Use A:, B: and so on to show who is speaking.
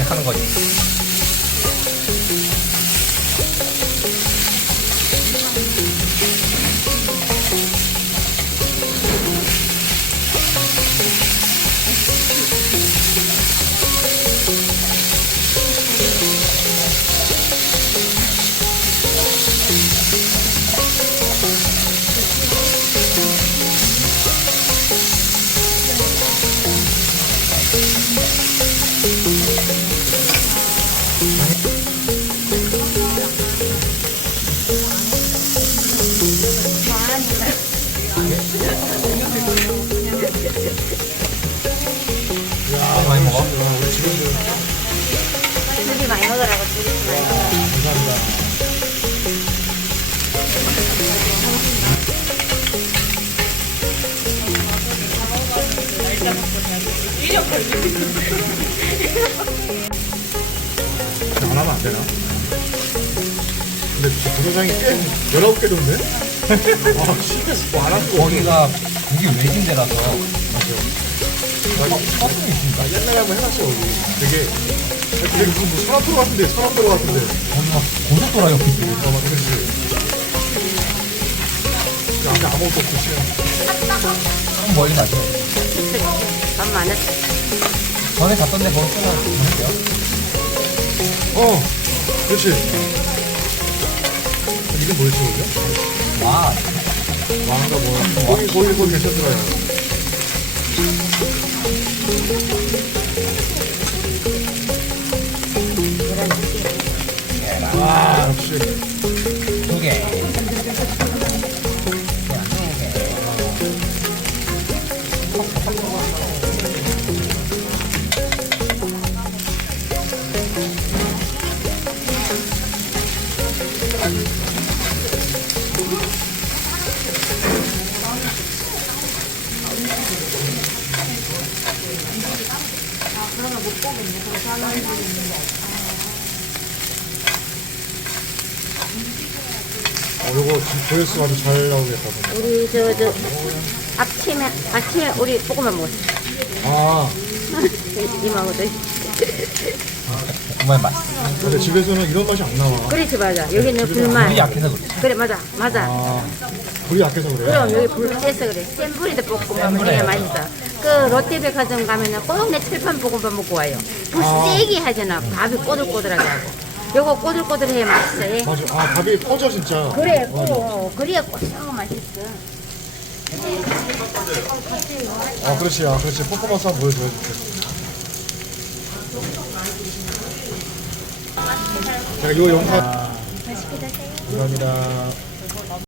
A: 하는 거지. 많이 먹어?
B: 둘이 많이 먹으라고 둘이 많이 먹어.
C: 감사합니다. 안 하면 안 되나? 근데 진짜 부서장이 꽤 19개 줬네? 아, 진짜 뭐안 하고.
A: 거기가 되게 외진 데라서
C: 버스는 있습니까? 옛날에 한번 해놨어, 여기. 되게 무슨 뭐 산업도로 같은데, 산업도로 같은데.
A: 거기 막 고속도로 옆에 있어.
C: 막 그러지. 앞에 아무것도 없고, 그냥.
A: 좀 멀리 가죠.
B: 밥 많았어.
A: 전에 갔던 데 거기 끊어 보낼게요.
C: 그렇지. 이게 뭐였지, 그죠?
A: 와,
C: 왕가 뭐. 거기 괜찮더라요. 와, 역시.
A: 2개.
C: 이거 지금 조회수 아주 잘 나오겠다.
B: 우리 아침에 우리 볶음밥 먹었어.
C: 아,
B: 이모하고도.
A: 정말 맛있어.
C: 근데 집에서는 이런 맛이 안 나와.
B: 그렇지 맞아. 여기는 불만.
A: 물이 약해서 그래.
B: 그래 맞아.
C: 아, 불이 약해서 그래?
B: 그럼 여기 불 세서 그래. 센 불에다 볶음밥 되게 맛있어. 그 롯데백화점 가면은 꼭 내 철판 볶음밥 먹고 와요. 불 세게 하잖아. 밥이 꼬들꼬들하게 하고. 요거 꼬들꼬들해 맛있어. 예.
C: 맞아. 아, 밥이 꺼져, 진짜.
B: 그래, 그래야 꼬들꼬들 맛있어.
C: 아, 그렇지. 아, 그렇지. 퍼포먼스 한번 보여줘야지. 자, 요 영상.
B: 맛있게 드세요.
C: 감사합니다.